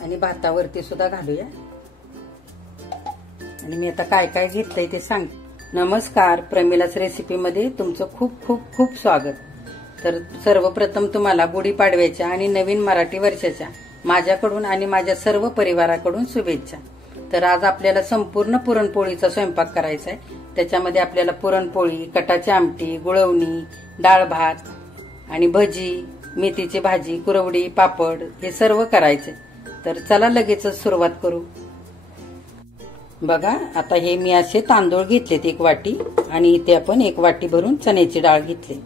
आणि भातावरती सुद्धा घालूया। आणि मी आता काय काय घेतलंय ते सांग। नमस्कार, प्रमिलाच रेसिपी मध्ये तुमचं खूप खूप खूप स्वागत। तर सर्वप्रथम तुम्हाला गुढीपाडव्याच्या आणि नवीन मराठी वर्षाच्या माझ्याकडून आणि माझ्या सर्व परिवाराकडून शुभेच्छा। तर आज आपल्याला संपूर्ण पुरणपोळीचा स्वयंपाक करायचा आहे। त्याच्यामध्ये आपल्याला पुरणपोळी, कटाची आमटी, गुळवणी, डाळ भात आणि भजी, मेथीची भाजी, कुरवडी, पापड हे सर्व करायचे। तर चला लगेचच सुरुवात करू। बघा, आता हे मी असे तांदूळ घेतलेत 1 वाटी आणि इथे आपण 1 वाटी भरून चण्याची डाळ घेतली।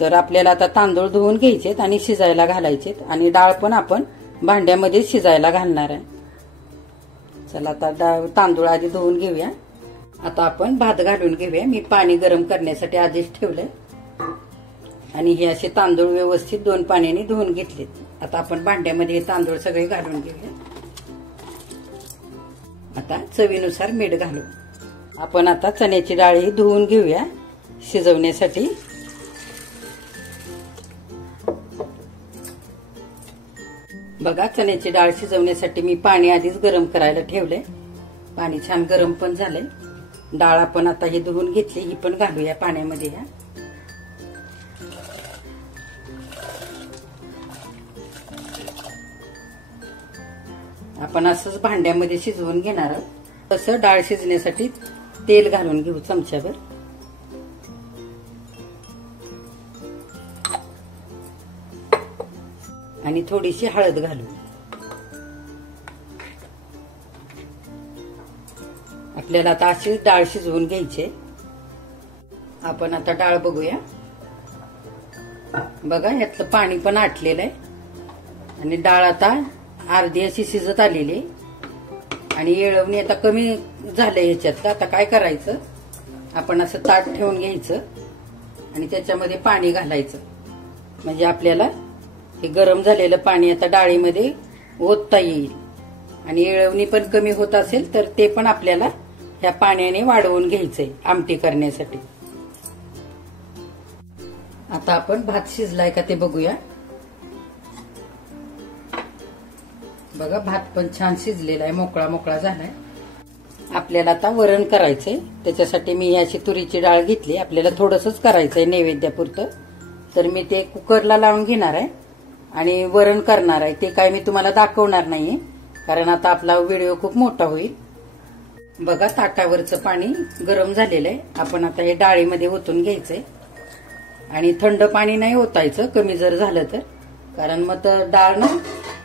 तर आपल्याला आता तांदूळ धुवून घ्यायचेत आणि शिजायला घालायचेत आणि डाळ पण आपण भांड्यामध्ये शिजायला घालणार आहे। चला आता तांदूळ आधी धुवून घेऊया। आता आपण भात घालून घेऊया। मी पाणी गरम करण्यासाठी आधीच ठेवलंय आणि हे असे तांदूळ व्यवस्थित 2 पाण्याने धुवून घेतलेत। आता आपण भांड्यामध्ये हे तांदूळ सगळे घालून घेऊया। आता चवीनुसार मीठ घालू। आपण आता चण्याची डाळ ही धुवून घेऊया शिजवण्यासाठी। बघा, चण्याची डाळ शिजवण्यासाठी मी पाणी आधीच गरम करायला ठेवलंय। पाणी छान गरम पण झालंय। डाळ आपण आता ही धुवून घेतली, ही पण घालूया पाण्यामध्ये। ह्या आपण असंच भांड्यामध्ये शिजवून घेणार आहोत। तसं डाळ शिजण्यासाठी तेल घालून घेऊ चमच्याभर आणि थोडीशी हळद घालू। आपल्याला आता अशी डाळ शिजवून घ्यायची। आपण आता डाळ बघूया। बघा, यातलं पाणी पण आटलेलं आहे आणि डाळ आता अर्धी अशी शिजत आलेली आणि येळवणी आता कमी झालंय ह्याच्यात। आता काय करायचं, आपण असं ताट ठेवून घ्यायचं आणि त्याच्यामध्ये पाणी घालायचं, म्हणजे आपल्याला हे गरम झालेलं पाणी आता डाळीमध्ये ओतता येईल। आणि येळवणी पण कमी होत असेल तर ते पण आपल्याला ह्या पाण्याने वाढवून घ्यायचंय आमटी करण्यासाठी। आता आपण भात शिजलाय का ते बघूया। बघा, भात पण छान शिजलेला आहे, मोकळा मोकळा झालाय। आपल्याला आता वरण करायचंय। त्याच्यासाठी मी अशी तुरीची डाळ घेतली। आपल्याला थोडंसंच करायचंय नैवेद्यापुरतं। तर मी ते कुकरला लावून घेणार आहे आणि वरण करणार आहे। ते काय मी तुम्हाला दाखवणार नाहीये, कारण आता आपला व्हिडिओ खूप मोठा होईल। बघा, ताटावरचं पाणी गरम झालेलं आहे। आपण आता हे डाळीमध्ये ओतून घ्यायचंय आणि थंड पाणी नाही ओतायचं कमी जर झालं तर, कारण मग डाळ ना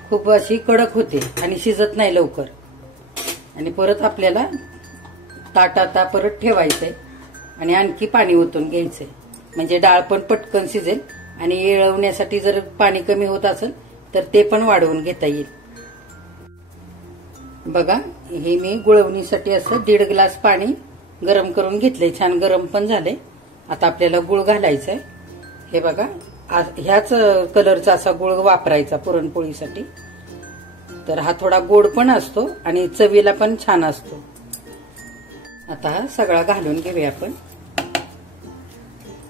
खूप अशी कडक होते आणि शिजत नाही लवकर। आणि परत आपल्याला ताट आता परत ठेवायचंय आणि आणखी पाणी ओतून घ्यायचंय, म्हणजे डाळ पण पटकन शिजेल। आणि येळवण्यासाठी जर पाणी कमी होत असेल तर ते पण वाढवून घेता येईल। बघा, हे मी गुळवणीसाठी असं 1.5 ग्लास पाणी गरम करून घेतलंय। छान गरम पण झालंय। आता आपल्याला गुळ घालायचा आहे। हे बघा, ह्याच कलरचा असा गुळ वापरायचा पुरणपोळीसाठी। तर हा थोडा गोड पण असतो आणि चवीला पण छान असतो। आता हा सगळा घालून घेऊया आपण।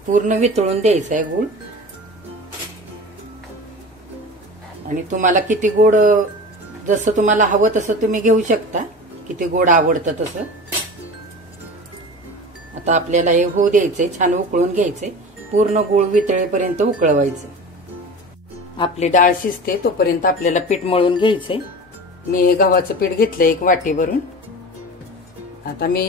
पूर्ण वितळून द्यायचा आहे गुळ। आणि तुम्हाला किती गोड, जसं तुम्हाला हवं तसं तुम्ही घेऊ शकता, किती गोड आवडतं तसं। आता आपल्याला हे होऊ द्यायचंय, छान उकळून घ्यायचंय। पूर्ण गुळ वितळेपर्यंत उकळवायचं। आपली डाळ शिजते तोपर्यंत आपल्याला पीठ मळून घ्यायचंय। मी गव्हाचं पीठ घेतलंय 1 वाटी भरून। आता मी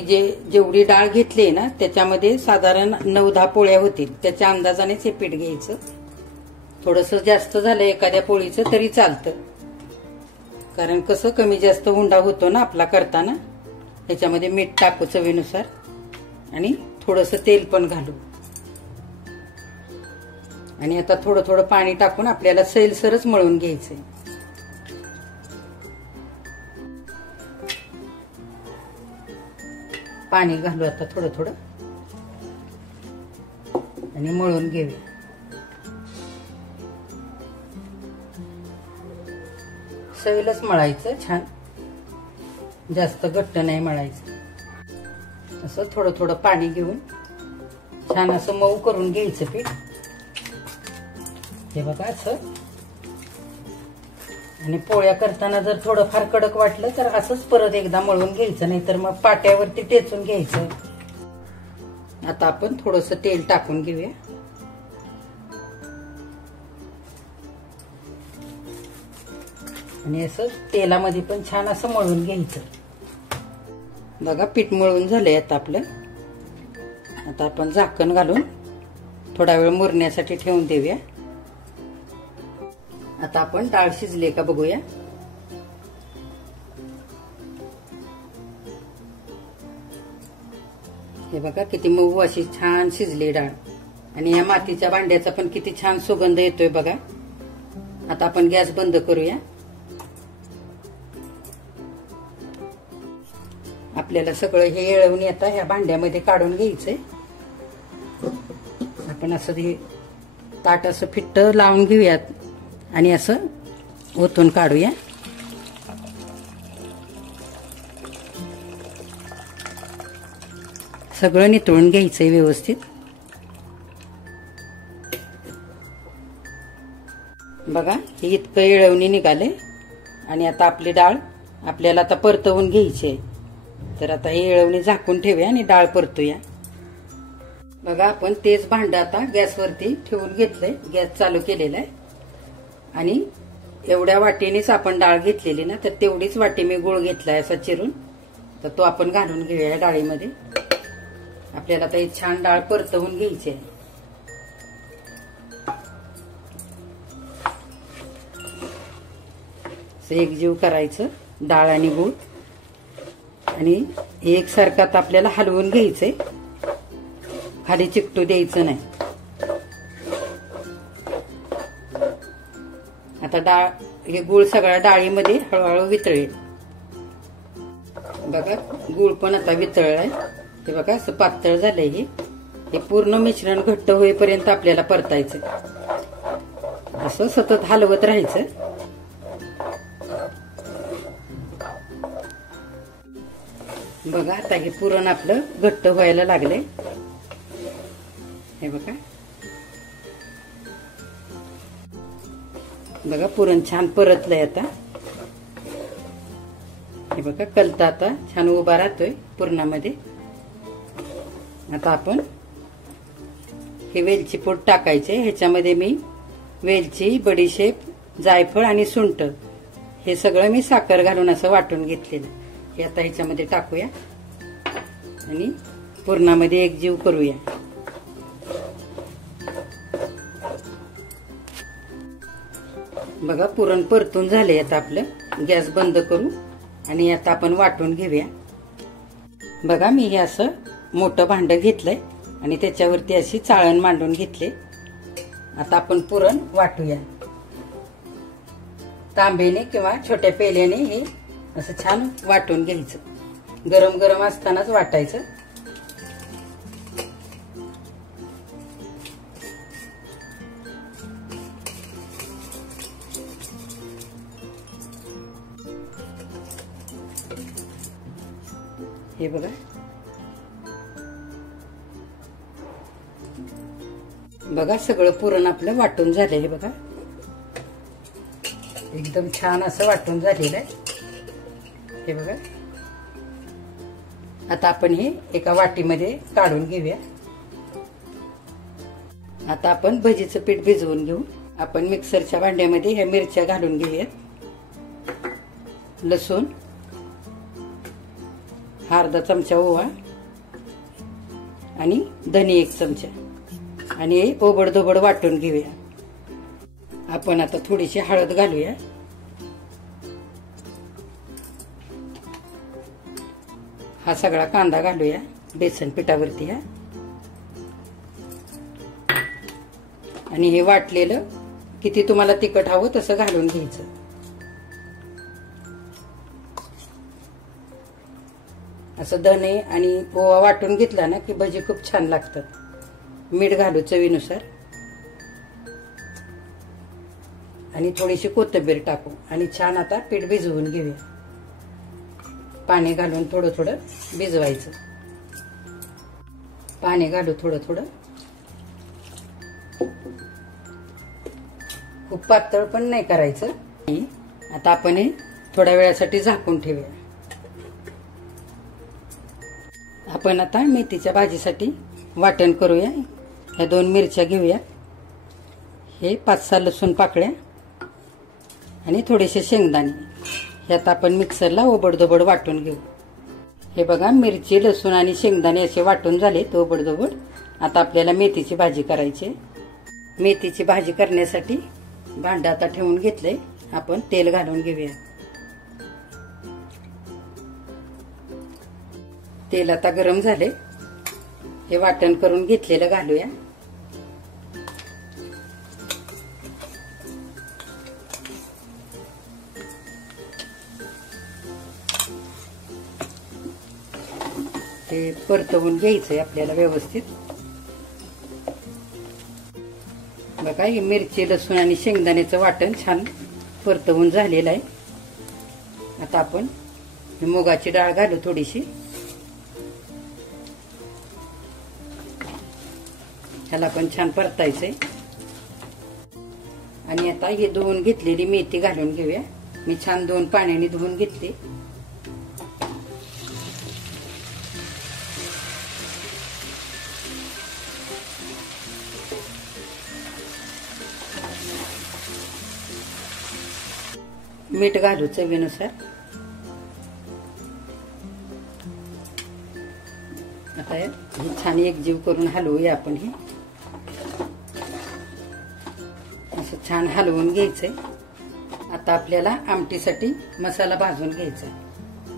जेवढी डाळ घेतली ना त्याच्यामध्ये साधारण 9-10 पोळ्या होतील, त्याच्या अंदाजानेच हे पीठ घ्यायचं। थोडंसं जास्त झालं एखाद्या पोळीचं तरी चालतं, कारण कसं कमी जास्त हुंडा होतो ना आपला करताना। ह्याच्यामध्ये मीठ टाकू चवीनुसार आणि थोडंसं तेल पण घालू। आणि आता थोडं थोडं पाणी टाकून आपल्याला सैलसरच मळून घ्यायचंय। पाणी घालू आता थोडं थोडं आणि मळून घेऊया। सैलच मळायचं, छान जास्त घट्ट नाही मळायचं। असं थोडं थोडं पाणी घेऊन छान असं मऊ करून घ्यायचं पीठ। हे बघा, असं आणि पोळ्या करताना जर थोडं फार कडक वाटलं तर असंच परत एकदा मळून घ्यायचं, नाही तर मग पाट्यावरती टेचून घ्यायचं. आता आपण थोडंसं तेल टाकून घेऊया. आणि असं तेलामध्ये पण छान असं मळून घ्यायचं. बघा पीठ मळून झालंय आता आपलं. आता आपण झाकण घालून थोडा वेळ मुरण्यासाठी ठेवून देऊया. आता आपण डाळ शिजली का बघूया. हे बघा किती मऊ अशी छान शिजली डाळ. आणि या मातीच्या भांड्याचा पण किती छान सुगंध येतोय बघा. आता आपण गॅस बंद करूया. आपल्याला सगळं हे येळवून आता ह्या भांड्यामध्ये काढून घ्यायचंय. आपण असं हे ताट असं फिट्ट लावून घेऊयात आणि असं ओतून काढूया. सगळं नितळून घ्यायचंय व्यवस्थित. बघा हे इतकं येळवणी निघाले. आणि आता आपली डाळ आपल्याला आता परतवून घ्यायची आहे. तर आता हे येळवणी झाकून ठेवूया आणि डाळ परतूया. बघा आपण तेच भांड आता गॅसवरती ठेवून घेतलंय. गॅस चालू केलेला आहे. आणि एवढ्या वाटीनेच आपण डाळ घेतलेली ना, तर तेवढीच वाटी मी गुळ घेतलाय असा चिरून. तर तो आपण घालून घेऊया डाळीमध्ये. आपल्याला आता ही छान डाळ परतवून घ्यायची आहे. एकजीव करायचं डाळ आणि गुळ. आणि एकसारखं आपल्याला हलवून घ्यायचंय. खाली चिकटू द्यायचं नाही. आता डाळ हे गुळ सगळ्या डाळीमध्ये हळूहळू वितळेल. बघा गुळ पण आता वितळलाय. हे बघा असं पातळ झालंय. हे पूर्ण मिश्रण घट्ट होईपर्यंत आपल्याला परतायचं. असं सतत हलवत राहायचं. बघा आता हे पुरण आपलं घट्ट व्हायला लागले. हे बघा बघा पुरण छान परतलंय आता. हे बघा कलता आता छान उभा राहतोय पुरणामध्ये. आता आपण हे वेलची पूड टाकायचे. ह्याच्यामध्ये मी वेलची, बडीशेप, जायफळ आणि सुंठ हे सगळं मी साखर घालून असं वाटून घेतलेलं. हे आता ह्याच्यामध्ये टाकूया आणि पुरणामध्ये एकजीव करूया. बघा पुरण परतून झाले. आता आपलं गॅस बंद करू आणि आता आपण वाटून घेऊया. बघा मी हे असं मोठं भांड घेतलंय आणि त्याच्यावरती अशी चाळण मांडून घेतले. आता आपण पुरण वाटूया. तांब्याने किंवा छोट्या पेल्याने हे असं छान वाटून घ्यायचं. गरम गरम असतानाच वाटायचं. हे बघा बघा सगळं पुरण आपलं वाटून झालंय. हे बघा एकदम छान असं वाटून झालेलं आहे. हे बघा आता आपण हे एका वाटीमध्ये काढून घेऊया. आता आपण भजीचं पीठ भिजवून घेऊ. आपण मिक्सरच्या भांड्यामध्ये ह्या मिरच्या घालून घेऊयात. लसूण, अर्धा चमचा ओवा आणि धने 1 चमचा आणि हे ओबडधोबड वाटून घेऊया. आपण आता थोडीशी हळद घालूया. हा सगळा कांदा घालूया बेसन पिठावरती. आणि हे वाटलेलं किती तुम्हाला तिखट हवं तसं घालून घ्यायचं. असं धने आणि ओवा वाटून घेतला ना की भजी खूप छान लागतात. मीठ घालू चवीनुसार आणि थोडीशी कोथिंबीर टाकू आणि छान आता पीठ भिजवून घेऊया. पाणी घालून थोडं थोडं भिजवायचं. पाणी घालू थोडं थोडं. खूप पातळ पण नाही करायचं. आता आपण हे थोड्या वेळासाठी झाकून ठेवूया. आपण आता मेथीच्या भाजीसाठी वाटण करूया. ह्या 2 मिरच्या घेऊया, हे 5-6 लसूण पाकळ्या आणि थोडेसे शेंगदाणे. ह्यात आपण मिक्सरला ओबडधोबड वाटून घेऊ. हे बघा, मिरची, लसूण आणि शेंगदाणे असे वाटून झालेत ओबडधोबड. आता आपल्याला मेथीची भाजी करायची. मेथीची भाजी करण्यासाठी भांडं आता ठेवून घेतलंय. आपण तेल घालून घेऊया. तेल आता गरम झाले. हे वाटण करून घेतलेलं घालूया. ते परतवून घ्यायचंय आपल्याला व्यवस्थित. बघा, हे मिरची, लसूण आणि शेंगदाण्याचं वाटण छान परतवून झालेलं आहे. आता आपण मुगाची डाळ घालू थोडीशी. ह्याला पण छान परतायचंय. आणि आता हे धुवून घेतलेली मेथी घालून घेऊया. मी छान 2 पाण्याने धुवून घेतली. मीठ घालू चवीनुसार. आता हे छान एकजीव करून हलवूया आपण. हे असं छान हलवून घ्यायचंय. आता आपल्याला आमटीसाठी मसाला भाजून घ्यायचा.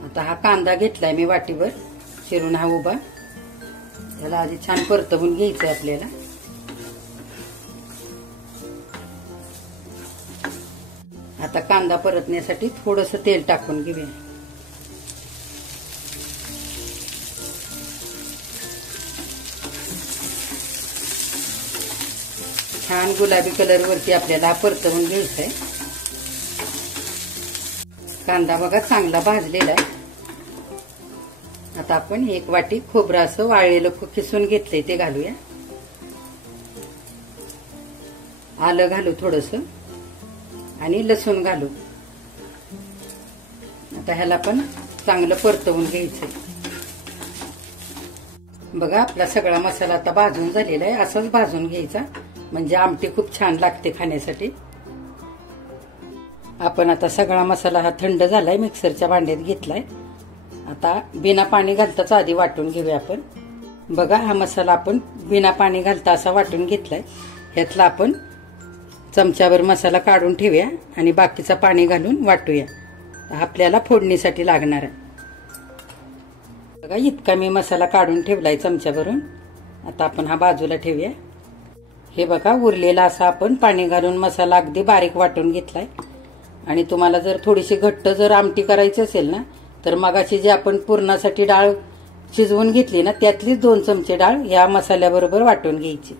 आता हा कांदा घेतलाय मी वाटीवर चिरून, हा उभा. त्याला आधी छान परतवून घ्यायचंय आपल्याला. आता कांदा परतण्यासाठी थोडंसं तेल टाकून घेऊया. छान गुलाबी कलर वरती आपल्याला परतवून घ्यायचंय. कांदा बघा चांगला भाजलेला आहे. आता आपण 1 वाटी खोबरं असं वाळलेलं किसून घेतलंय ते घालूया. आलं घालू थोडंसं आणि लसूण घालू. आता ह्याला पण चांगलं परतवून घ्यायचंय. बघा, आपला सगळा मसाला आता भाजून झालेला आहे. असंच भाजून घ्यायचा, म्हणजे आमटी खूप छान लागते खाण्यासाठी. आपण आता सगळा मसाला हा थंड झालाय, मिक्सरच्या भांड्यात घेतलाय. आता बिना पाणी घालताच आधी वाटून घेऊया आपण. बघा, हा मसाला आपण बिना पाणी घालता असा वाटून घेतलाय. ह्यातला आपण चमच्यावर मसाला काढून ठेवूया आणि बाकीचं पाणी घालून वाटूया. आपल्याला फोडणीसाठी लागणार आहे. बघा, इतका मी मसाला काढून ठेवलाय चमच्यावरून. आता आपण हा बाजूला ठेवूया. हे बघा, उरलेला असा आपण पाणी घालून मसाला अगदी बारीक वाटून घेतलाय. आणि तुम्हाला जर थोडीशी घट्ट जर आमटी करायची असेल ना, तर मगाची जी आपण पुरणासाठी डाळ शिजवून घेतली ना, त्यातलीच 2 चमचे डाळ या मसाल्याबरोबर वाटून घ्यायची.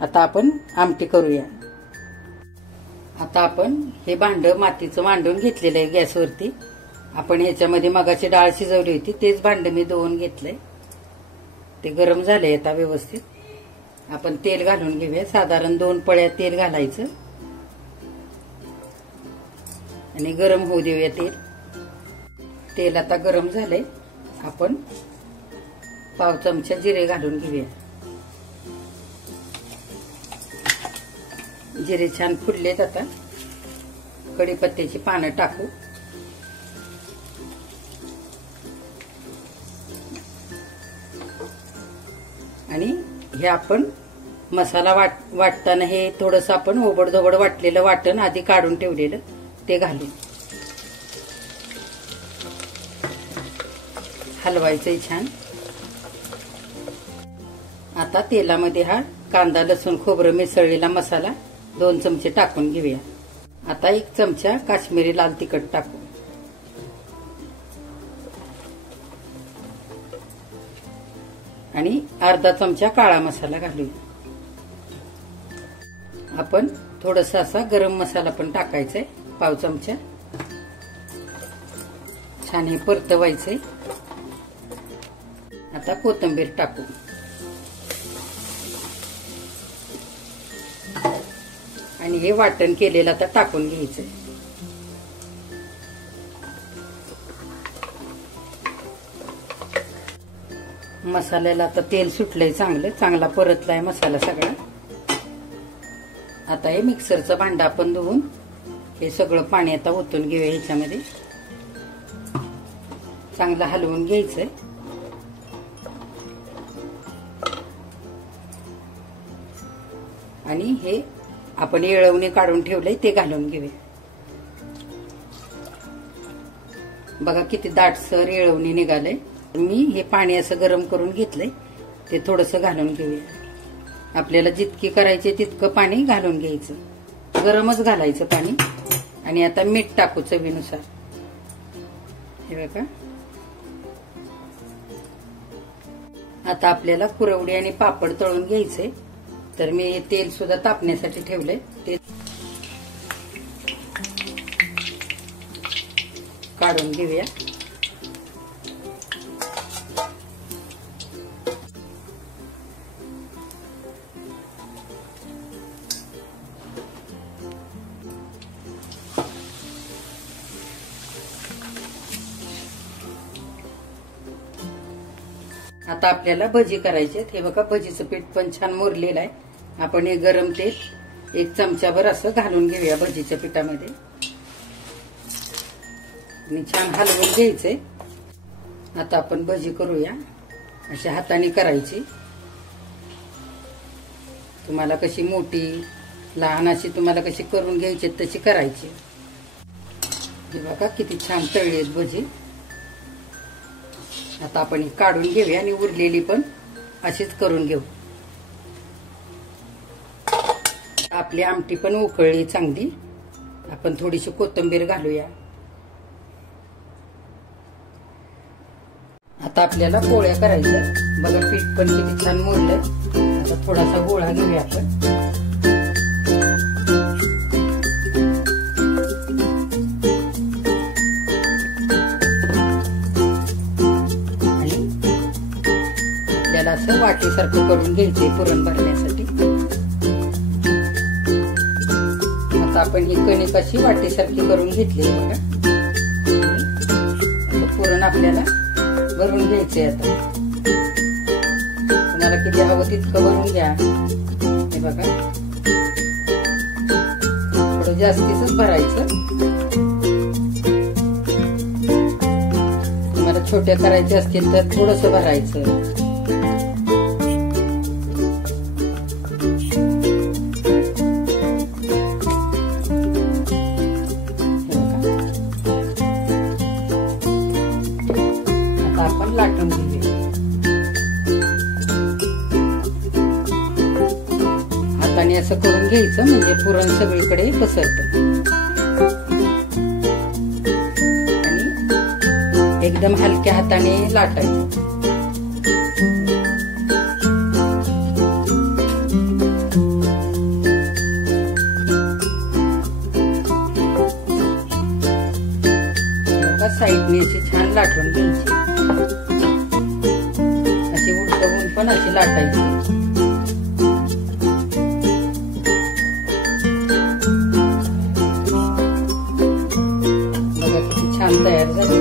आता आपण आमटी करूया. आता आपण हे भांडं मातीचं मांडून घेतलेलं आहे गॅसवरती. आपण ह्याच्यामध्ये मगाची डाळ शिजवली होती, तेच भांडं मी धुवून घेतलंय. ते गरम झाले आता व्यवस्थित. आपण तेल घालून घेऊया. साधारण 2 पळ्या तेल घालायचं आणि गरम होऊ देऊया तेल. तेल आता गरम झालंय. आपण पाव चमचा जिरे घालून घेऊया. जिरे छान फुललेत. आता कढीपत्त्याची पानं टाकू. आणि हे आपण मसाला वाटताना हे थोडंसं आपण ओबडधोबड वाटलेलं वाटण आधी काढून ठेवलेलं ते घालू. हलवायचंय छान. आता तेलामध्ये हा कांदा, लसूण, खोबरं मिसळलेला मसाला 2 चमचे टाकून घेऊया. आता 1 चमचा काश्मीरी लाल तिखट टाकू. आणि अर्धा चमचा काळा मसाला घालूया. आपण थोडासा असा गरम मसाला पण टाकायचा आहे, पाव चमचा. छान हे परतवायचंय. आता कोथिंबीर टाकू. आणि हे वाटण केलेलं आता टाकून घ्यायचंय. मसाल्याला आता तेल सुटलंय, चांगला परतलाय मसाला सगळा. आता हे मिक्सरचं भांडं आपण धुवून हे सगळं पाणी आता ओतून घेऊया ह्याच्यामध्ये. चांगलं हलवून घ्यायचंय. आणि हे आपण येळवणी काढून ठेवलंय ते घालून घेऊया. बघा किती दाटसर येळवणी निघालंय. मी हे पाणी असं गरम करून घेतलंय, ते थोडंसं घालून घेऊया. आपल्याला जितकी करायचे तितकं पाणी घालून घ्यायचं, गरमच घालायचं पाणी. आणि आता मीठ टाकू चवीनुसार. हे बघा आता आपल्याला कुरवडी आणि पापड तळून घ्यायचे. तर मी हे तेल सुद्धा तापण्यासाठी ठेवलंय, ते काढून घेऊया. आता आपल्याला भजी करायचे. हे बघा भजीचं पीठ पण छान मुरलेलं आहे. आपण हे गरम तेल 1 चमचाभर असं घालून घेऊया भजीच्या पिठामध्ये आणि छान हलवून घ्यायचंय. आता आपण भजी करूया. अशा हाताने करायची. तुम्हाला कशी मोठी लहान अशी तुम्हाला कशी करून घ्यायची तशी करायची. हे बघा किती छान तळली आहेत भजी. आता आपण ही काढून घेऊया आणि उरलेली पण अशीच करून घेऊ. आपली आमटी पण उकळली चांगली. आपण थोडीशी कोथिंबीर घालूया. आता आपल्याला पोळ्या करायच्या. बघा पीठ पण किती छान मुरलंय. आता थोडासा गोळा घेऊया आपण. असं वाटीसारखं करून घ्यायचे पुरण भरण्यासाठी. आता आपण ही कणिक अशी वाटीसारखी करून घेतली बघा. पुरण आपल्याला भरून घ्यायचे. आता तुम्हाला किती हवं तितकं भरून घ्या. हे बघा थोडं जास्तीच भरायचं. तुम्हाला छोट्या करायच्या असतील तर थोडंसं भरायचं. लाटून घेऊया. हाताने असं करून घ्यायचं म्हणजे पुरण सगळीकडे पसरतं. आणि एकदम हलक्या हाताने लाटायचं. साईडने अशी छान लाटून घ्यायची. पण अशी लाटायची. बघा किती छान तयार झाली.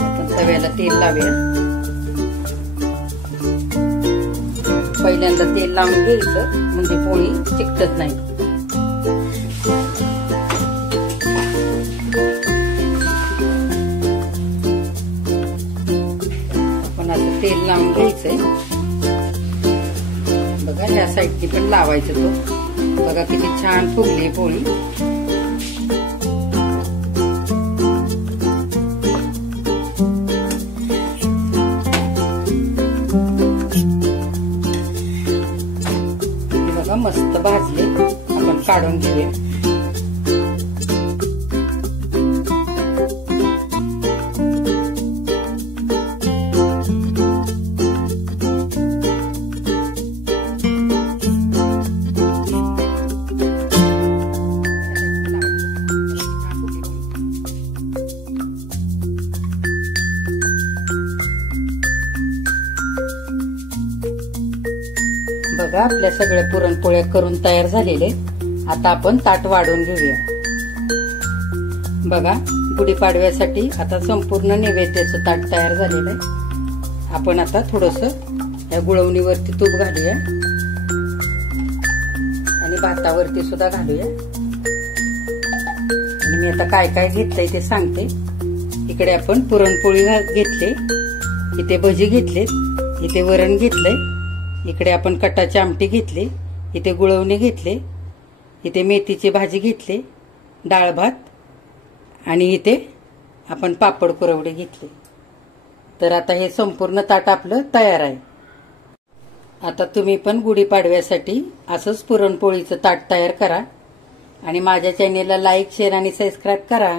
आपण तव्याला तेल लावूया. पहिल्यांदा तेल लावून घ्यायचं म्हणजे पोळी चिकटत नाही. तेल लावून घ्यायचंय. बघा ह्या साईडनी पण लावायचं. तो बघा किती छान फुगली पोळी. बघा मस्त भाजले. आपण काढून घेऊया. बघा आपल्या सगळ्या पुरणपोळ्या करून तयार झालेले. आता आपण ताट वाढून घेऊया. बघा गुढीपाडव्यासाठी आता संपूर्ण नैवेद्याचं ताट तयार झालेलं आहे. आपण आता थोडंसं या गुळवणीवरती तूप घालूया आणि भातावरती सुद्धा घालूया. आणि मी आता काय काय घेतलंय ते सांगते. इकडे आपण पुरणपोळी घेतली, इथे भजी घेतलेत, इथे वरण घेतलंय, इकडे आपण कटाची आमटी घेतली, इथे गुळवणी घेतले, इथे मेथीची भाजी घेतली, डाळ भात आणि इथे आपण पापड कुरवडे घेतले. तर आता हे संपूर्ण ताट आपलं तयार आहे. आता तुम्ही पण गुढीपाडव्यासाठी असंच पुरणपोळीचं ताट तयार करा आणि माझ्या चॅनेलला लाईक, शेअर आणि सबस्क्राईब करा.